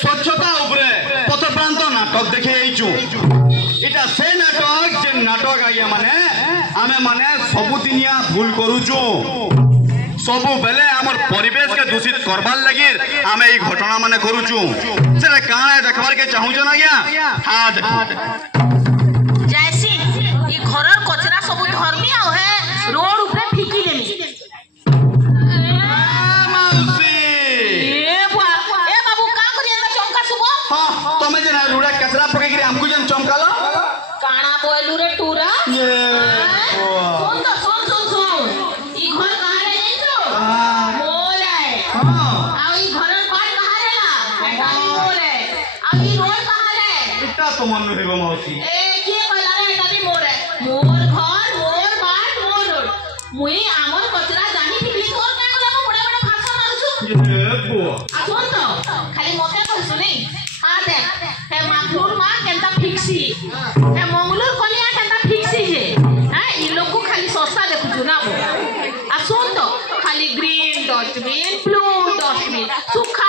स्वच्छता पथ प्रांत नाटक देखे इटा से नाटक जे नाटक आज्ञा माने आमे माने सबुदिनिया भूल करूचु सबु बेले आमर परिवेश के दूषित करबार लगी आमे ई घटना माने करूचु से काहे देखबार के चाहू जन आज्ञा हां जैसी ई घरर कचरा सब धर्मी आ है रोड ऊपर फिकी देमी तमे जे रुड़ा कचरा पके के हमकु जन चमकालो काना बोलू रे टूरा ये सुन तो सुन ई घर कहां रे जाइछो मोर है हां आ ई घर कोन कहां रे ला एटानी मोर है आ ई रोड कहां रे इटा तो मन हेबो मौसी ए के कहला रे एटा भी मोर है मोर घर मोर बाट मोर रोड मुई आमर कचरा जानी फिकली तोर का गला बड़ा बड़ा भाषा मारुछु ये बुआ आ सुन तो खाली मोते कहसु नहीं हां देख हे माखलूर मां केनता फिक्सी हे मंगलूर कलिया केनता फिक्सी जे हां ई लोग को खाली सस्ता देखु ना आ सुन तो खाली ग्रीन डस्टबिन ब्लू डस्टबिन सुखा